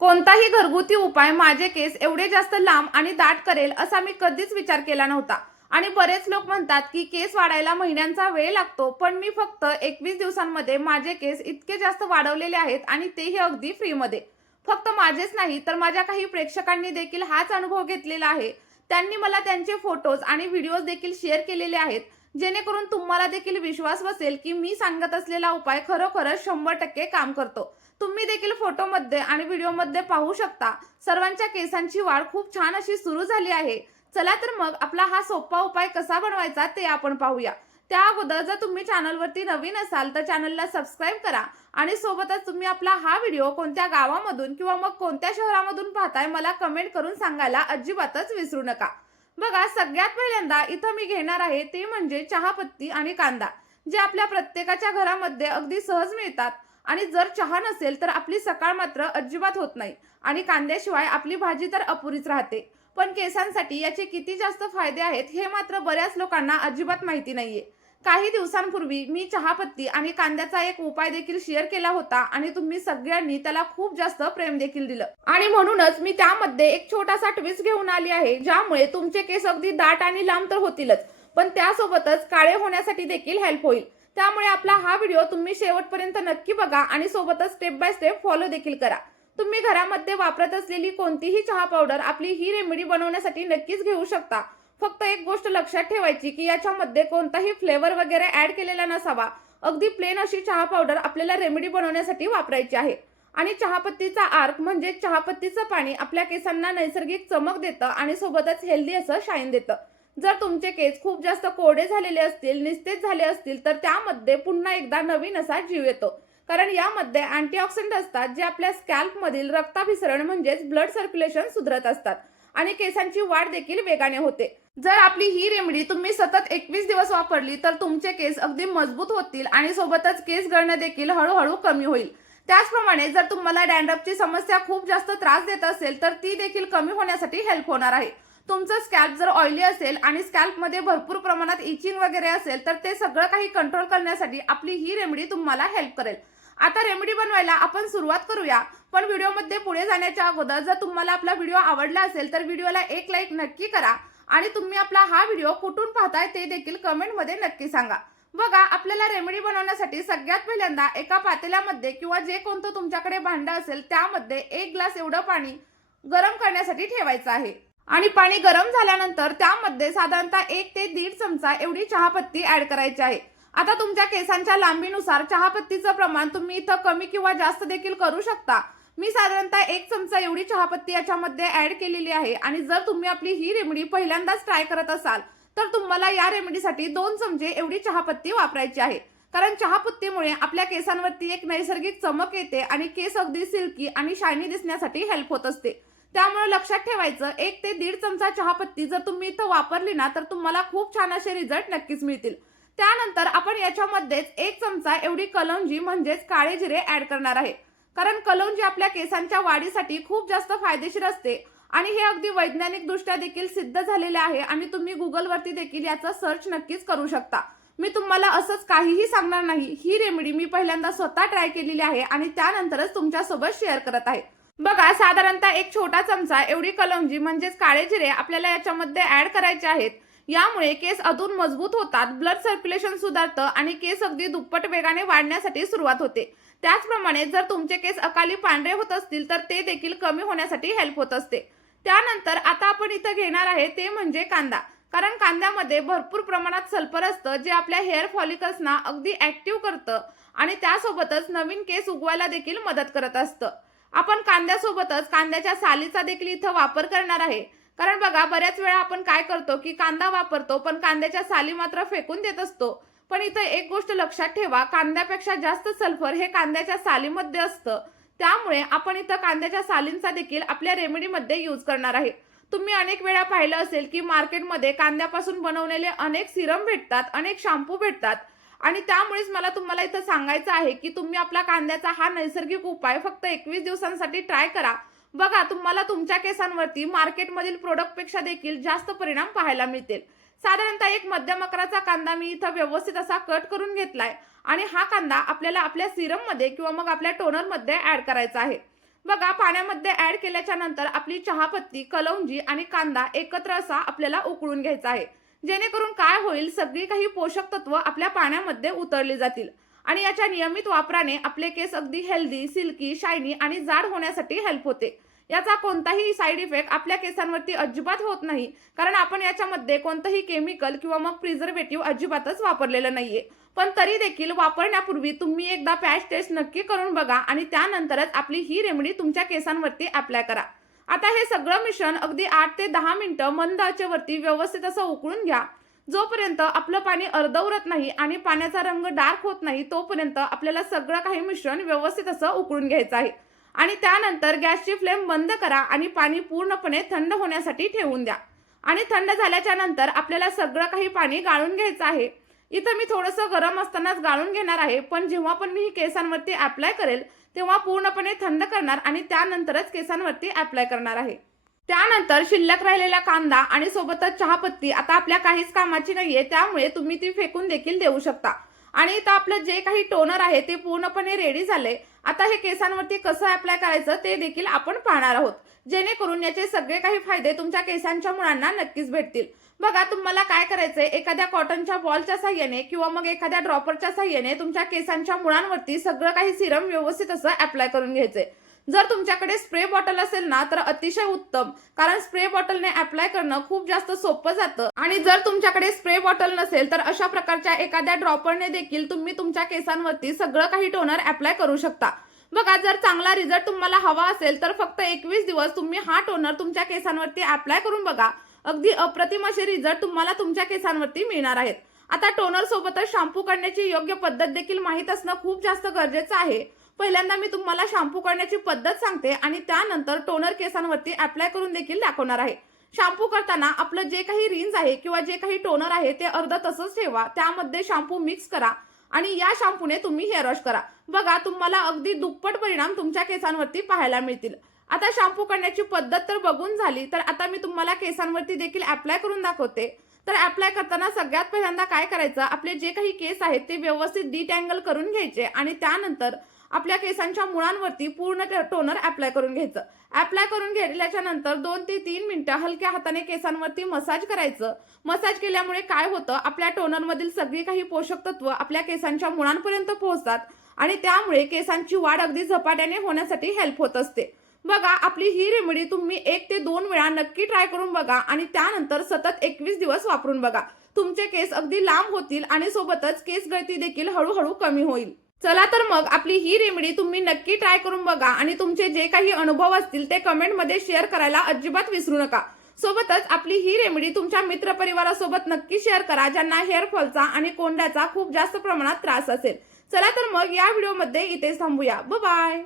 कोणताही घरगुती उपाय माझे केस एवढे जास्त लांब आणि दाट करेल असा मी कधीच विचार केला नव्हता. आणि बरेच लोक म्हणतात की केस वाढायला महिन्यांचा वेळ लागतो, पण मी फक्त 21 दिवसांमध्ये माझे केस इतके जास्त वाढवलेले आहेत आणि तेही अगदी फ्रीमध्ये. फक्त माझेच नाही तर माझ्या काही प्रेक्षकांनी देखील हाच अनुभव घेतलेला आहे. त्यांनी मला त्यांचे फोटोज आणि व्हिडिओज देखील शेअर केलेले आहेत, जेणेकरून तुम्हाला देखील विश्वास बसेल की मी सांगत असलेला उपाय खरोखरच 100% काम करतो. तुम्ही देखील फोटोमध्ये आणि व्हिडिओमध्ये पाहू शकता, सर्वांच्या केसांची वाढ खूप छान अशी सुरू झाली आहे. चला तर मग आपला हा सोपा उपाय कसा बनवायचा ते आपण पाहूया. त्या अगोदर जर तुम्ही चॅनलवरती नवीन असाल तर चॅनलला सबस्क्राईब करा आणि सोबतच तुम्ही आपला हा व्हिडिओ कोणत्या गावामधून किंवा मग कोणत्या शहरामधून पाहताय मला कमेंट करून सांगायला अजिबातच विसरू नका. बघा, सगळ्यात पहिल्यांदा इथं मी घेणार आहे ते म्हणजे चहापत्ती आणि कांदा, जे आपल्या प्रत्येकाच्या घरामध्ये अगदी सहज मिळतात. आणि जर चहा नसेल तर आपली सकाळ मात्र अजिबात होत नाही आणि कांद्याशिवाय आपली भाजी तर अपुरीच राहते. पण केसांसाठी याचे किती जास्त फायदे आहेत हे मात्र बऱ्याच लोकांना अजिबात माहिती नाहीये. काही दिवसांपूर्वी मी चहापत्ती आणि कांद्याचा एक उपाय देखील शेअर केला होता आणि तुम्ही सगळ्यांनी त्याला खूप जास्त प्रेम देखील दिलं. आणि म्हणूनच मी त्यामध्ये एक छोटासा ट्विस्ट घेऊन आली आहे, ज्यामुळे तुमचे केस अगदी दाट आणि लांब तर होतीलच, पण त्यासोबतच काळे होण्यासाठी देखील हेल्प होईल. त्यामुळे आपला हा व्हिडिओ तुम्ही शेवटपर्यंत नक्की बघा आणि सोबतच स्टेप बाय स्टेप फॉलो देखील करा. तुम्ही घरामध्ये वापरत असलेली कोणतीही चहा पावडर आपली ही रेमेडी बनवण्यासाठी नक्कीच घेऊ शकता. फक्त एक गोष्ट लक्षात ठेवायची की याच्यामध्ये कोणताही फ्लेवर वगैरे ऍड केलेला नसावा. अगदी प्लेन अशी चहा पावडर आपल्याला रेमेडी बनवण्यासाठी वापरायची आहे. आणि चहापत्तीचा आर्क म्हणजे चहापत्तीचं पाणी आपल्या केसांना नैसर्गिक चमक देतं आणि सोबतच हेल्दी असं शाईन देतं. जर तुमचे केस खूप जास्त कोरडे झालेले असतील, निस्तेज झाले असतील, तर त्यामध्ये पुन्हा एकदा नवीन असा जीव येतो. कारण यामध्ये अँटीऑक्सिडंट असतात, जे आपल्या स्कॅल्पमधील रक्ताभिसरण म्हणजेच ब्लड सर्क्युलेशन सुधारत असतात आणि केसांची वाढ देखील वेगाने होते. जर आपली ही रेमेडी तुम्ही सतत 21 दिवस वापरली तर तुमचे केस अगदी मजबूत होतील आणि सोबतच केस गळणं देखील हळूहळू कमी होईल. त्याचप्रमाणे जर तुम्हाला डॅन्ड्रफची समस्या खूप जास्त त्रास देत असेल तर ती देखील कमी होण्यासाठी हेल्प होणार आहे. तुमचं स्कॅल्प जर ऑइली असेल आणि स्कॅल्पमध्ये भरपूर प्रमाणात इचिंग वगैरे असेल तर ते सगळं काही कंट्रोल करण्यासाठी आपली ही रेमेडी तुम्हाला हेल्प करेल. आता रेमेडी बनवायला आपण सुरुवात करूया. पण व्हिडिओमध्ये पुढे जाण्याच्या अगोदर जर तुम्हाला आपला व्हिडिओ आवडला असेल तर व्हिडिओला एक लाईक नक्की करा आणि तुम्ही आपला हा व्हिडिओ कुठून पाहताय ते देखील कमेंटमध्ये नक्की सांगा. बघा, आपल्याला रेमेडी बनवण्यासाठी सगळ्यात पहिल्यांदा एका पातेल्यामध्ये किंवा जे कोणतं तुमच्याकडे भांडं असेल त्यामध्ये 1 ग्लास एवढं पाणी गरम करण्यासाठी ठेवायचं आहे. आणि पाणी गरम झाल्यानंतर त्यामध्ये साधारणतः 1 ते 1.5 चमचा एवढी चहापत्ती ऍड करायची आहे. आता तुमच्या केसांच्या लांबीनुसार चहापत्तीचं प्रमाण तुम्ही इथं कमी किंवा जास्त देखील करू शकता. मी साधारणतः 1 चमचा एवढी चहापत्ती याच्यामध्ये ऍड केलेली आहे. आणि जर तुम्ही आपली ही रेमेडी पहिल्यांदाच ट्राय करत असाल तर तुम्हाला या रेमेडीसाठी 2 चमचे एवढी चहापत्ती वापरायची आहे. कारण चहापत्तीमुळे आपल्या केसांवरती एक नैसर्गिक चमक येते आणि केस अगदी सिल्की आणि शायनी दिसण्यासाठी हेल्प होत असते. त्यामुळे लक्षात ठेवायचं, 1 ते 1.5 चमचा चहापत्ती जर तुम्ही इथं वापरली ना तर तुम्हाला खूप छान असे रिझल्ट नक्कीच मिळतील. त्यानंतर आपण याच्यामध्येच 1 चमचा एवढी कलौंजी म्हणजेच काळे जिरे ऍड करणार आहे. कारण कलौंजी आपल्या केसांच्या वाढीसाठी खूप जास्त फायदेशीर असते आणि हे अगदी वैज्ञानिक दृष्ट्या देखील सिद्ध झालेले आहे आणि तुम्ही गुगलवरती देखील याचा सर्च नक्कीच करू शकता. मी तुम्हाला असंच काहीही सांगणार नाही. ही रेमेडी मी पहिल्यांदा स्वतः ट्राय केलेली आहे आणि त्यानंतरच तुमच्यासोबत शेअर करत आहे. बघा, साधारणतः 1 छोटा चमचा एवढी कलौंजी म्हणजेच काळे जिरे आपल्याला याच्यामध्ये ऍड करायचे आहेत. यामुळे केस अजून मजबूत होतात, ब्लड सर्क्युलेशन सुधारतं आणि केस अगदी दुप्पट वेगाने वाढण्यासाठी सुरुवात होते. त्याचप्रमाणे जर तुमचे केस अकाली पांढरे होत असतील तर ते देखील कमी होण्यासाठी हेल्प होत असते. त्यानंतर आता आपण इथं घेणार आहे ते म्हणजे कांदा. कारण कांद्यामध्ये भरपूर प्रमाणात सल्फर असतं, जे आपल्या हेअर फॉलिकल्सना अगदी ऍक्टिव्ह करतं आणि त्यासोबतच नवीन केस उगवायला देखील मदत करत असतं. आपण कांद्यासोबतच कांद्याच्या सालीचा देखील इथं वापर करणार आहे. कारण बघा, बऱ्याच वेळा आपण काय करतो की कांदा वापरतो पण कांद्याच्या साली मात्र फेकून देत असतो. पण इथं एक गोष्ट लक्षात ठेवा, कांद्यापेक्षा जास्त सल्फर हे कांद्याच्या सालीमध्ये असतं. त्यामुळे आपण इथं कांद्याच्या सालींचा देखील आपल्या रेमेडीमध्ये यूज करणार आहे. तुम्ही अनेक वेळा पाहिलं असेल की मार्केटमध्ये कांद्यापासून बनवलेले अनेक सिरम भेटतात, अनेक शॅम्पू भेटतात आणि त्यामुळेच मला तुम्हाला इथं सांगायचं आहे की तुम्ही आपला कांद्याचा हा नैसर्गिक उपाय फक्त 21 दिवसांसाठी ट्राय करा. बघा, तुम्हाला तुमच्या केसांवरती मार्केटमधील प्रोडक्टपेक्षा देखील जास्त परिणाम पाहायला मिळतील. साधारणतः एक मध्यम आकाराचा कांदा मी इथं व्यवस्थित असा कट करून घेतलाय आणि हा कांदा आपल्याला आपल्या सिरममध्ये किंवा मग आपल्या टोनरमध्ये ऍड करायचा आहे. बघा, पाण्यामध्ये ऍड केल्याच्या नंतर आपली चहापत्ती, कलौंजी आणि कांदा एकत्र असा आपल्याला उकळून घ्यायचा आहे. जेणेकरून काय होईल, सगळी काही पोषक तत्व आपल्या पाण्यामध्ये उतरली जातील आणि याच्या नियमित वापराने आपले केस अगदी हेल्दी, सिल्की, शायनी आणि जाड होण्यासाठी हेल्प होते. याचा कोणताही साईड इफेक्ट आपल्या केसांवरती अजिबात होत नाही, कारण आपण याच्यामध्ये कोणतंही केमिकल किंवा मग प्रिझर्वेटिव्ह अजिबातच वापरलेलं नाहीये. पण तरी देखील वापरण्यापूर्वी तुम्ही एकदा पॅच टेस्ट नक्की करून बघा आणि त्यानंतरच आपली ही रेमेडी तुमच्या केसांवरती अप्लाय करा. आता हे सगळं मिश्रण अगदी 8 ते 10 मिनिटं मंद आचेवरती व्यवस्थित असं उकळून घ्या. जोपर्यंत आपलं पाणी अर्धवट नाही आणि पाण्याचा रंग डार्क होत नाही, तोपर्यंत आपल्याला सगळं काही मिश्रण व्यवस्थित असं उकळून घ्यायचं आहे. आणि त्यानंतर गॅसची फ्लेम बंद करा आणि पाणी पूर्णपणे थंड होण्यासाठी ठेवून द्या. आणि थंड झाल्याच्या नंतर आपल्याला सगळं काही पाणी गाळून घ्यायचं आहे. इथं मी थोडंसं गरम असतानाच गाळून घेणार आहे, पण जेव्हा पण मी ही केसांवरती अप्लाय करेल तेव्हा पूर्णपणे थंड करणार आणि त्यानंतरच केसांवरती अप्लाय करणार आहे. त्यानंतर शिल्लक राहिलेला कांदा आणि सोबतच चहापत्ती आता आपल्या काहीच कामाची नाहीये, त्यामुळे तुम्ही ती फेकून देखील देऊ शकता. आणि इथं आपलं जे काही टोनर आहे ते पूर्णपणे रेडी झाले. आता हे केसांवरती कसं अप्लाय करायचं ते देखील आपण पाहणार आहोत, जेणेकरून याचे सगळे काही फायदे तुमच्या केसांच्या मुळांना नक्कीच भेटतील. बघा, तुम्हाला काय करायचंय, एखाद्या कॉटनच्या बॉलच्या साह्याने किंवा मग एखाद्या ड्रॉपरच्या साह्याने तुमच्या केसांच्या मुळांवरती सगळं काही सिरम व्यवस्थित असं अप्लाय करून घ्यायचंय. जर तुमच्याकडे स्प्रे बॉटल असेल ना तर अतिशय उत्तम, कारण स्प्रे बॉटलने अप्लाय करणं खूप जास्त सोपं जातं. आणि जर तुमच्याकडे स्प्रे बॉटल नसेल तर अशा प्रकारच्या एखाद्या ड्रॉपरने देखील तुम्ही तुमच्या केसांवरती सगळं काही टोनर अप्लाय करू शकता. बघा, जर चांगला रिझल्ट तुम्हाला हवा असेल तर फक्त 21 दिवस तुम्ही हा टोनर तुमच्या केसांवरती अप्लाय करून बघा. अगदी अप्रतिम असे रिझल्ट तुम्हाला तुमच्या केसांवरती मिळणार आहेत. आता टोनर सोबतच शॅम्पू करण्याची योग्य पद्धत देखील माहीत असणं खूप जास्त गरजेचं आहे. पहिल्यांदा मी तुम्हाला शॅम्पू करण्याची पद्धत सांगते आणि त्यानंतर टोनर केसांवरती अप्लाय करून देखील दाखवणार आहे. शॅम्पू करताना आपलं जे काही रिन्स आहे किंवा जे काही टोनर आहे ते अर्ध तसंच ठेवा. त्यामध्ये शॅम्पू मिक्स करा आणि या शॅम्पूने तुम्ही हेअर वॉश करा. बघा, तुम्हाला अगदी दुप्पट परिणाम तुमच्या केसांवरती पाहायला मिळतील. आता शॅम्पू करण्याची पद्धत तर बघून झाली, तर आता मी तुम्हाला केसांवरती देखील अप्लाय करून दाखवते. तर अप्लाय करताना सगळ्यात पहिल्यांदा काय करायचं, आपले जे काही केस आहेत ते व्यवस्थित डिटँगल करून घ्यायचे आणि त्यानंतर आपल्या केसांच्या मुळांवरती पूर्ण टोनर अप्लाय करून घ्यायचं. अप्लाय करून घेतल्याच्या नंतर 2 ते 3 मिनिटं हलक्या हाताने केसांवरती मसाज करायचं. मसाज केल्यामुळे काय होतं, आपल्या टोनरमधील सगळी काही पोषक तत्व आपल्या केसांच्या मुळांपर्यंत पोहोचतात आणि त्यामुळे केसांची वाढ अगदी झपाट्याने होण्यासाठी हेल्प होत असते. बघा, आपली ही रेमेडी तुम्ही 1 ते 2 वेळा नक्की ट्राय करून बघा आणि त्यानंतर सतत 21 दिवस वापरून बघा. तुमचे केस अगदी लांब होतील आणि सोबतच केस गळती देखील हळूहळू कमी होईल. चला तर मग आपली ही रेमेडी तुम्ही नक्की ट्राय करून बघा आणि तुमचे जे काही अनुभव असतील ते कमेंटमध्ये शेअर करायला अजिबात विसरू नका. सोबतच आपली ही रेमेडी तुमच्या मित्रपरिवारासोबत नक्की शेअर करा, ज्यांना हेअरफॉलचा आणि कोंड्याचा खूप जास्त प्रमाणात त्रास असेल. चला तर मग या व्हिडिओमध्ये इथेच थांबूया. Bye bye.